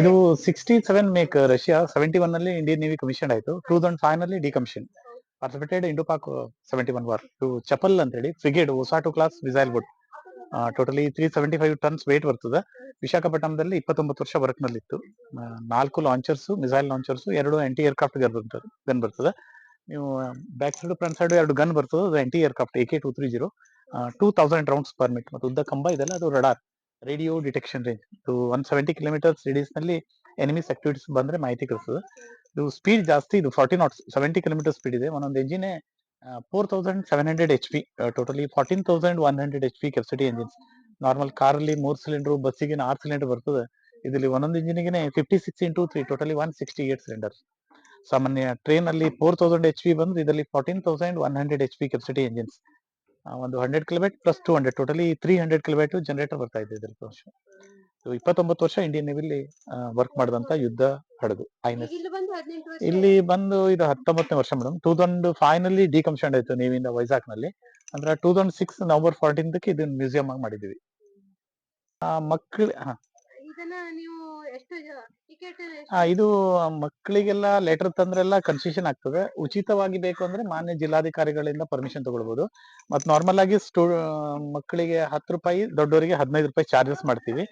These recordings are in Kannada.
ಇದು 67 ಮೇಕ್ ರಷ್ಯಾ 71 ನಲ್ಲಿ ಇಂಡಿಯನ್ ನೇವಿ ಕಮಿಷನ್ ಆಯ್ತು. 2005 ನಲ್ಲಿ decommission participated Indo Pak 71 war. ಇದು ಚಪಲ್ ಅಂತ ಹೇಳಿ frigate Osa two class missile boat. Totally 375 tons weight ಬರ್ತದೆ. ವಿಶಾಖಪಟ್ಟಣದಲ್ಲಿ 29 ವರ್ಷ ವರ್ಕ್ ನಲ್ಲಿತ್ತು. 4 launchers, missile launchers, 2 anti aircraft gun ಬರ್ತದೆ. ನೀವು back side front side 2 gun ಬರ್ತದೆ. ಅದು anti aircraft AK-230. 2000 rounds per minute. ಮತ್ತು ಉದ್ದ ಕಂಬ ಇದೆಲ್ಲ ಅದು radar radio detection range. 170 kilometres radius ನಲ್ಲಿ ಎನಿಮೀಸ್ ಆಕ್ಟಿವಿಟೀಸ್ ಬಂದ್ರೆ ಮಾಹಿತಿ ಕಳಿಸ್ತದೆ. ಇದು ಸ್ಪೀಡ್ ಜಾಸ್ತಿ, ಇದು 40 ನಾಟ್ಸ್ 70 ಕಿಲೋಮೀಟರ್ ಸ್ಪೀಡ್ ಇದೆ. ಒಂದೊಂದು engine 4700 HP, totally 14100 HP capacity engines. Normal ಕಾರಲ್ಲಿ 3 ಸಿಲಿಂಡರ್, ಬಸ್ಸಿಗೆ 6 ಸಿಲಿಂಡರ್ ಬರ್ತದೆ. ಇದರಲ್ಲಿ ಒಂದೊಂದು ಇಂಜಿನ್ಗೆ 56x3, ಟೋಟಲಿ 168 ಸಿಲಿಂಡರ್. ಸಾಮಾನ್ಯ ಟ್ರೈನ್ ಅಲ್ಲಿ 4000 HP ಬಂದ್ರೆ ಇದರಲ್ಲಿ 14100 HP ಕೆಪಾಸಿಟಿ ಎಂಜಿನ್ಸ್. ಒಂದು 100 kilometre plus 200, totally 300 kilometre generator ಬರ್ತಾ ಇದೆ ಇದರ ವರ್ಷ. 29 ವರ್ಷ ಇಂಡಿಯನ್ ನೇವಿಲಿ ವರ್ಕ್ ಮಾಡಿದಂತ ಯುದ್ಧ ಹಡಗು ಐಎನ್ಎಸ್. ಇಲ್ಲಿ ಬಂದು ಇದು 19ನೇ ವರ್ಷ ಮೇಡಮ್. 2005 ನಲ್ಲಿ ಡಿಕಮಿಷನ್ ಆಯ್ತು ನೇವಿಯಿಂದ ವೈಜಾಗ್ ನಲ್ಲಿ. ಅಂದ್ರೆ 2006 ನವೆಂಬರ್ 14ಕ್ಕೆ ಇದನ್ನ ಮ್ಯೂಸಿಯಂ ಆಗಿ ಮಾಡಿದೀವಿ. ಮಕ್ಕಳು ಇದು ಮಕ್ಕಳಿಗೆಲ್ಲ ಲೆಟರ್ ತಂದ್ರೆಲ್ಲ ಕನ್ಸೆಷನ್ ಆಗ್ತದೆ. ಉಚಿತವಾಗಿ ಬೇಕು ಅಂದ್ರೆ ಮಾನ್ಯ ಜಿಲ್ಲಾಧಿಕಾರಿಗಳಿಂದ ಪರ್ಮಿಷನ್ ತಗೊಳ್ಬಹುದು. ಮತ್ ನಾರ್ಮಲ್ ಆಗಿ ಮಕ್ಕಳಿಗೆ 10 ರೂಪಾಯಿ, ದೊಡ್ಡವರಿಗೆ 15 ರೂಪಾಯಿ ಚಾರ್ಜಸ್ ಮಾಡ್ತೀವಿ.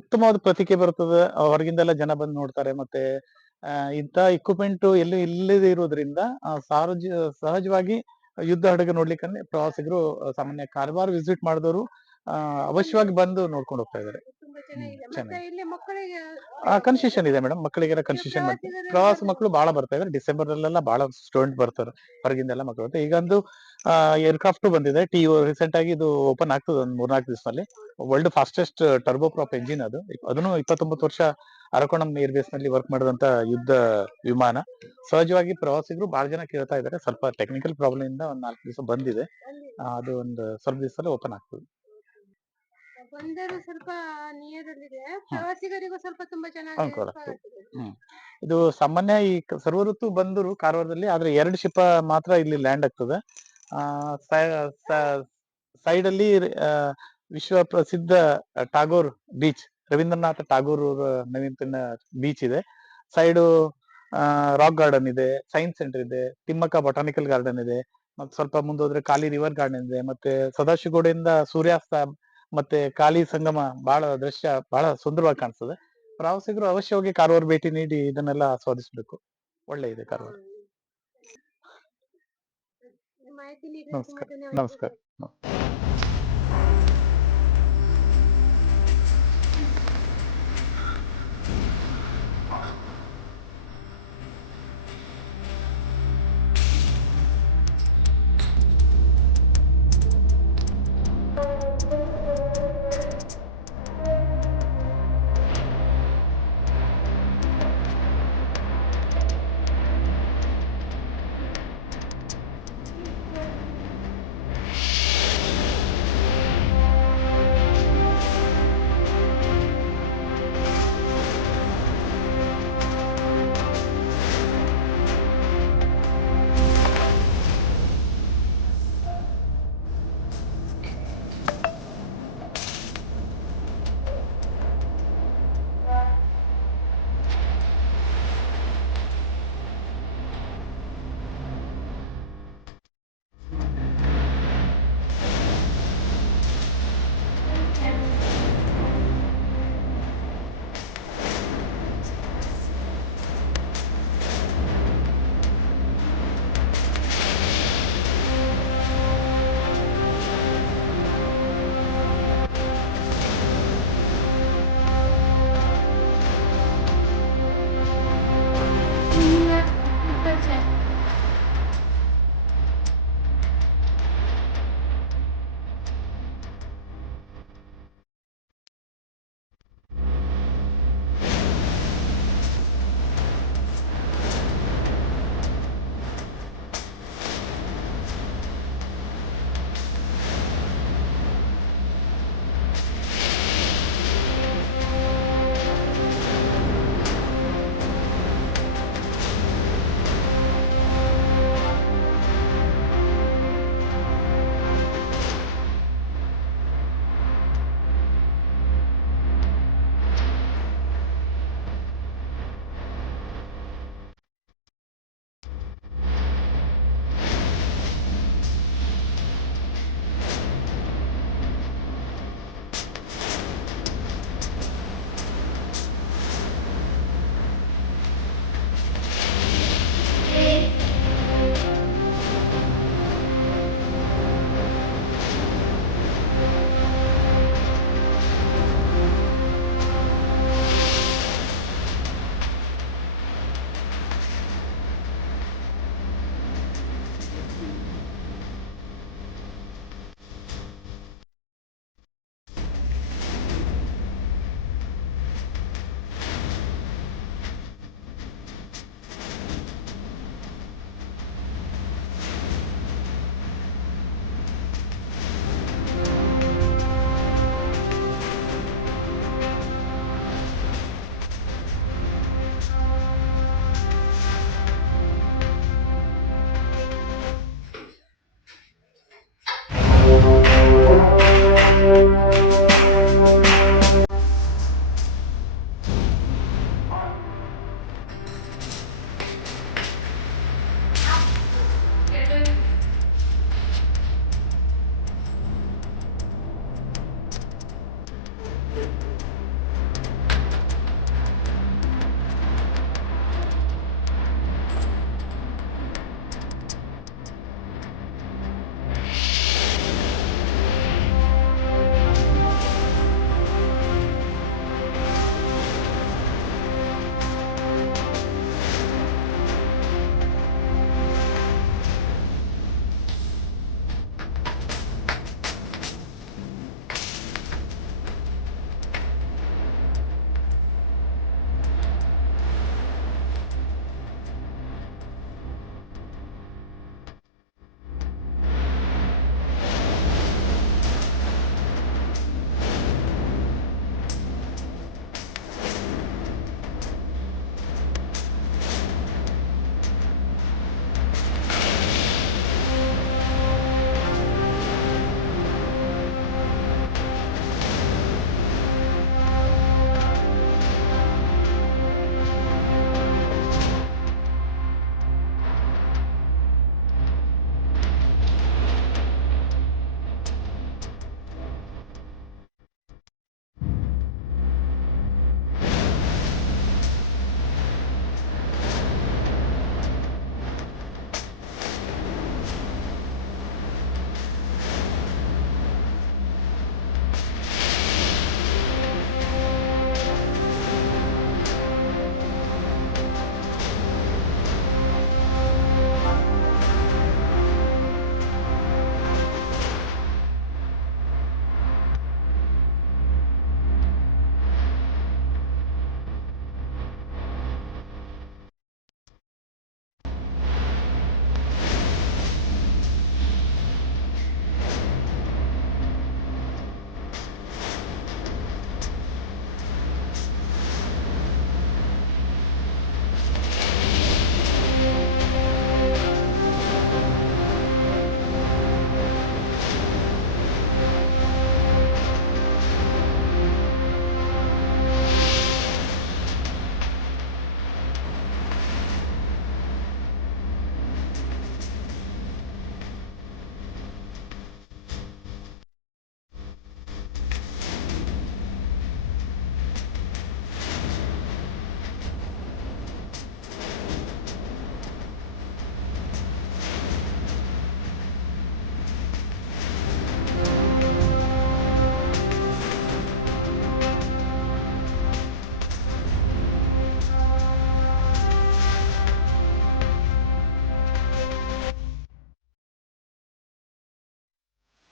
ಉತ್ತಮವಾದ ಪ್ರತಿಕ್ರಿಯೆ ಬರ್ತದೆ. ಹೊರಗಿಂದೆಲ್ಲ ಜನ ಬಂದು ನೋಡ್ತಾರೆ. ಮತ್ತೆ ಇಂಥ ಇಕ್ವಿಪ್ಮೆಂಟ್ ಎಲ್ಲೂ ಇಲ್ಲದೆ ಇರೋದ್ರಿಂದ ಸಹಜವಾಗಿ ಯುದ್ಧ ಹಡಗು ನೋಡ್ಲಿಕ್ಕೆ ಪ್ರವಾಸಿಗರು, ಸಾಮಾನ್ಯ ಕಾರವಾರ ವಿಸಿಟ್ ಮಾಡಿದವರು ಅವಶ್ಯವಾಗಿ ಬಂದು ನೋಡ್ಕೊಂಡು ಹೋಗ್ತಾ ಇದ್ದಾರೆ. ಕನ್ಸೆಷನ್ ಇದೆ ಮೇಡಮ್. ಮಕ್ಕಳಿಗೆಲ್ಲ ಕನ್ಸೆಷನ್ ಮಾಡ್ತೀವಿ. ಪ್ರವಾಸ ಮಕ್ಕಳು ಬಹಳ ಬರ್ತಾ ಇದ್ದಾರೆ. ಡಿಸೆಂಬರ್ ಅಲ್ಲೆಲ್ಲ ಬಹಳ ಸ್ಟೂಡೆಂಟ್ ಬರ್ತಾರೆ ಹೊರಗಿಂದೆಲ್ಲ ಮಕ್ಕಳು. ಈಗ ಒಂದು ಏರ್ಕ್ರಾಫ್ಟ್ ಬಂದಿದೆ. ರೀಸೆಂಟ್ ಆಗಿ ಇದು ಓಪನ್ ಆಗ್ತದೆ ಒಂದು 3-4 ದಿವಸದಲ್ಲಿ. World fastest turbo prop engine ಅದು. ಅದನ್ನು 29 ವರ್ಷ ಅರಕೋಣಂ ಏರ್ ಬೇಸ್ ನಲ್ಲಿ ವರ್ಕ್ ಮಾಡಿದಂತ ಯುದ್ಧ ವಿಮಾನ. ಸಹಜವಾಗಿ ಪ್ರವಾಸಿಗರು ಬಹಳ ಜನ ಕೇಳ್ತಾ ಇದ್ದಾರೆ. ಸ್ವಲ್ಪ ಟೆಕ್ನಿಕಲ್ ಪ್ರಾಬ್ಲಮ್ ಇಂದ ಒಂದು 4 ದಿವಸ ಬಂದಿದೆ. ಅದು ಒಂದು ಸ್ವಲ್ಪ ದಿವಸದಲ್ಲಿ ಓಪನ್ ಆಗ್ತದೆ. ಸ್ವಲ್ಪ ನಿಯರ್ ಅಲ್ಲಿದೆ, ಪ್ರವಾಸಿಗರಿಗೂ ಸ್ವಲ್ಪ ತುಂಬಾ ಚೆನ್ನಾಗಿ. ಇದು ಸಾಮಾನ್ಯ ಈ ಸರ್ವಋತು ಬಂದರು ಕಾರವಾರದಲ್ಲಿ. ಆದ್ರೆ 2 ಶಿಪ್ ಮಾತ್ರ ಇಲ್ಲಿ ಲ್ಯಾಂಡ್ ಆಗ್ತದೆ. ಸೈಡ್ ಅಲ್ಲಿ ವಿಶ್ವ ಪ್ರಸಿದ್ಧ ಟಾಗೋರ್ ಬೀಚ್, ರವೀಂದ್ರನಾಥ ಟಾಗೋರ್ ನವೀನ ಬೀಚ್ ಇದೆ. ಸೈಡು ರಾಕ್ ಗಾರ್ಡನ್ ಇದೆ, ಸೈನ್ಸ್ ಸೆಂಟರ್ ಇದೆ, ತಿಮ್ಮಕ್ಕ ಬೊಟಾನಿಕಲ್ ಗಾರ್ಡನ್ ಇದೆ. ಮತ್ತೆ ಸ್ವಲ್ಪ ಮುಂದೋದ್ರೆ ಕಾಲಿ ರಿವರ್ ಗಾರ್ಡನ್ ಇದೆ. ಮತ್ತೆ ಸದಾಶಿವಗೌಡದಿಂದ ಸೂರ್ಯಾಸ್ತ ಮತ್ತೆ ಕಾಳಿ ಸಂಗಮ ಬಹಳ ದೃಶ್ಯ ಬಹಳ ಸುಂದರವಾಗಿ ಕಾಣಿಸ್ತದೆ. ಪ್ರವಾಸಿಗರು ಅವಶ್ಯವಾಗಿ ಕಾರವಾರ ಭೇಟಿ ನೀಡಿ ಇದನ್ನೆಲ್ಲ ಆಸ್ವಾದಿಸಬೇಕು. ಒಳ್ಳೆ ಇದೆ ಕಾರವಾರ. ನಮಸ್ಕಾರ. ನಮಸ್ಕಾರ.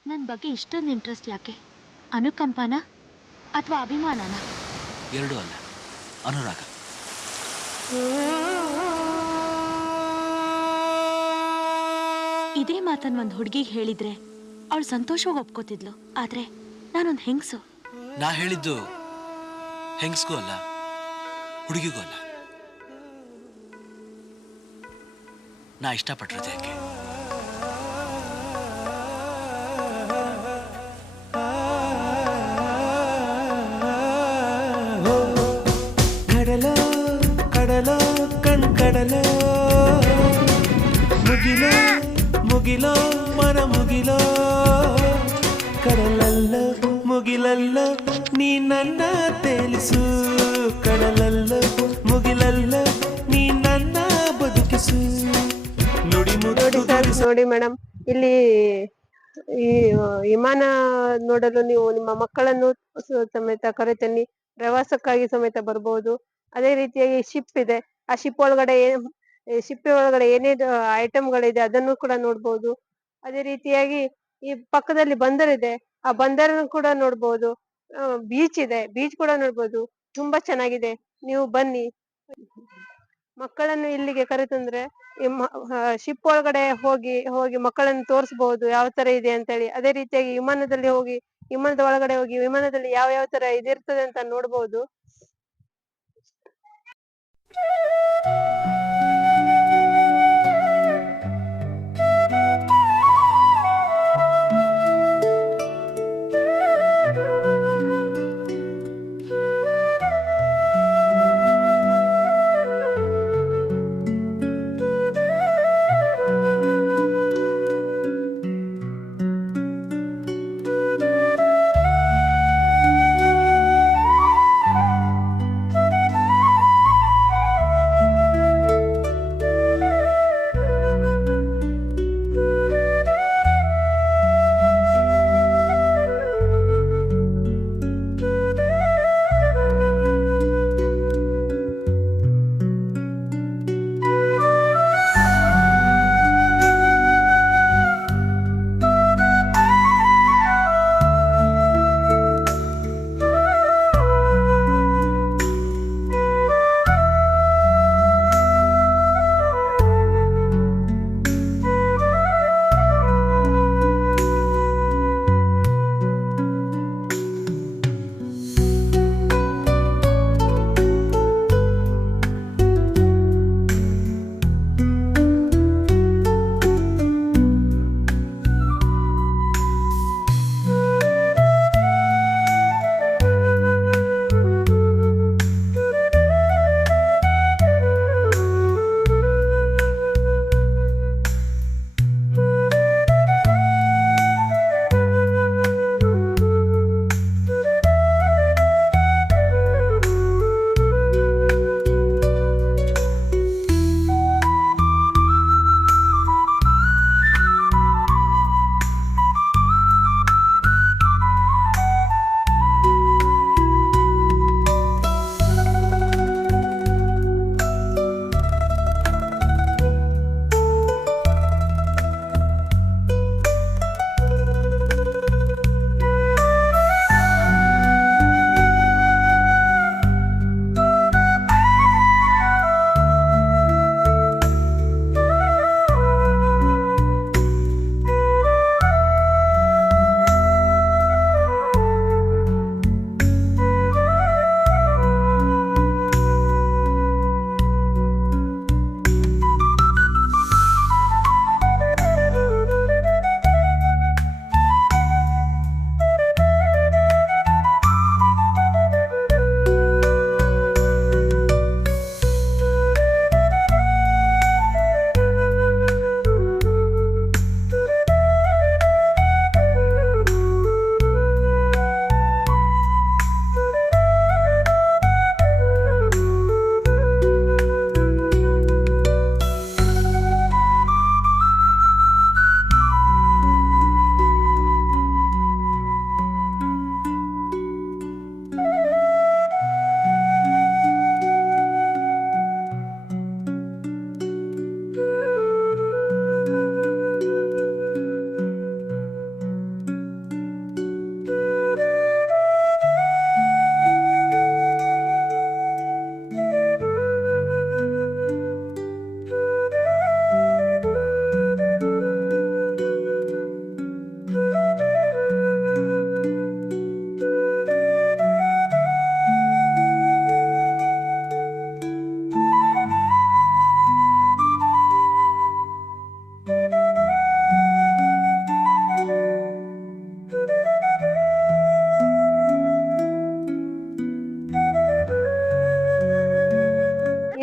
ನನ್ನ ಬಗ್ಗೆ ಇಷ್ಟೊಂದು ಇಂಟ್ರೆಸ್ಟ್ ಯಾಕೆ? ಅನುಕಂಪನ ಅಥವಾ ಅಭಿಮಾನನ? ಎರಡೂ ಅಲ್ಲ, ಅನುರಾಗ. ಇದೇ ಮಾತನ್ನು ಒಂದು ಹುಡುಗಿಗೆ ಹೇಳಿದ್ರೆ ಅವಳು ಸಂತೋಷವಾಗಿ ಒಪ್ಕೋತಿದ್ಲು. ಆದ್ರೆ ನಾನೊಂದು ಹೆಂಗಸು. ನಾ ಹೇಳಿದ್ದು ಹೆಂಗಸ್ಗೂ ಅಲ್ಲ, ಹುಡುಗಿಗೂ ಅಲ್ಲ. ನಾ ಇಷ್ಟಪಟ್ಟಿರೋದು ಯಾಕೆ? ಕಡಲೋ ಕಡಲೋ ಕಡಲೋ ಮುಗಿಲೋ ಮುಗಿಲೋ ಮನ ಮುಗಿಲೋ ಕಡಲಲ್ಲೋ ಮುಗಿಲಲ್ಲೋ ನೀ ನನ್ನ ತೇಲಿಸು. ಕಡಲಲ್ಲೋ ಮುಗಿಲಲ್ಲೋ ನೀ ನನ್ನ ಬದುಕಿಸು. ನುಡಿ ನೋಡಿ ಮೇಡಮ್, ಇಲ್ಲಿ ಈ ವಿಮಾನ ನೋಡಲು ನೀವು ನಿಮ್ಮ ಮಕ್ಕಳನ್ನು ಸಮೇತ ಕರೆತನ್ನಿ, ಪ್ರವಾಸಕ್ಕಾಗಿ ಸಮೇತ ಬರ್ಬೋದು. ಅದೇ ರೀತಿಯಾಗಿ ಶಿಪ್ ಇದೆ, ಆ ಶಿಪ್ ಒಳಗಡೆ ಏನೇನು ಐಟಮ್ಗಳಿದೆ ಅದನ್ನು ಕೂಡ ನೋಡ್ಬೋದು. ಅದೇ ರೀತಿಯಾಗಿ ಈ ಪಕ್ಕದಲ್ಲಿ ಬಂದರ್ ಇದೆ, ಆ ಬಂದರನ್ನು ಕೂಡ ನೋಡ್ಬೋದು. ಬೀಚ್ ಇದೆ, ಬೀಚ್ ಕೂಡ ನೋಡ್ಬೋದು. ತುಂಬಾ ಚೆನ್ನಾಗಿದೆ, ನೀವು ಬನ್ನಿ. ಮಕ್ಕಳನ್ನು ಇಲ್ಲಿಗೆ ಕರೆತಂದ್ರೆ ಶಿಪ್ ಒಳಗಡೆ ಹೋಗಿ ಮಕ್ಕಳನ್ನು ತೋರಿಸಬಹುದು ಯಾವ ತರ ಇದೆ ಅಂತ ಹೇಳಿ. ಅದೇ ರೀತಿಯಾಗಿ ವಿಮಾನದ ಒಳಗಡೆ ಹೋಗಿ ವಿಮಾನದಲ್ಲಿ ಯಾವ ತರ ಇದಿರ್ತದೆ ಅಂತ ನೋಡ್ಬೋದು.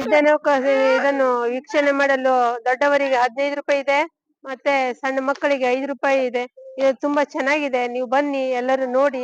ಇದನ್ನು ವೀಕ್ಷಣೆ ಮಾಡಲು ದೊಡ್ಡವರಿಗೆ 15 ರೂಪಾಯಿ ಇದೆ, ಮತ್ತೆ ಸಣ್ಣ ಮಕ್ಕಳಿಗೆ 5 ರೂಪಾಯಿ ಇದೆ. ಇದು ತುಂಬಾ ಚೆನ್ನಾಗಿದೆ, ನೀವು ಬನ್ನಿ ಎಲ್ಲರೂ ನೋಡಿ.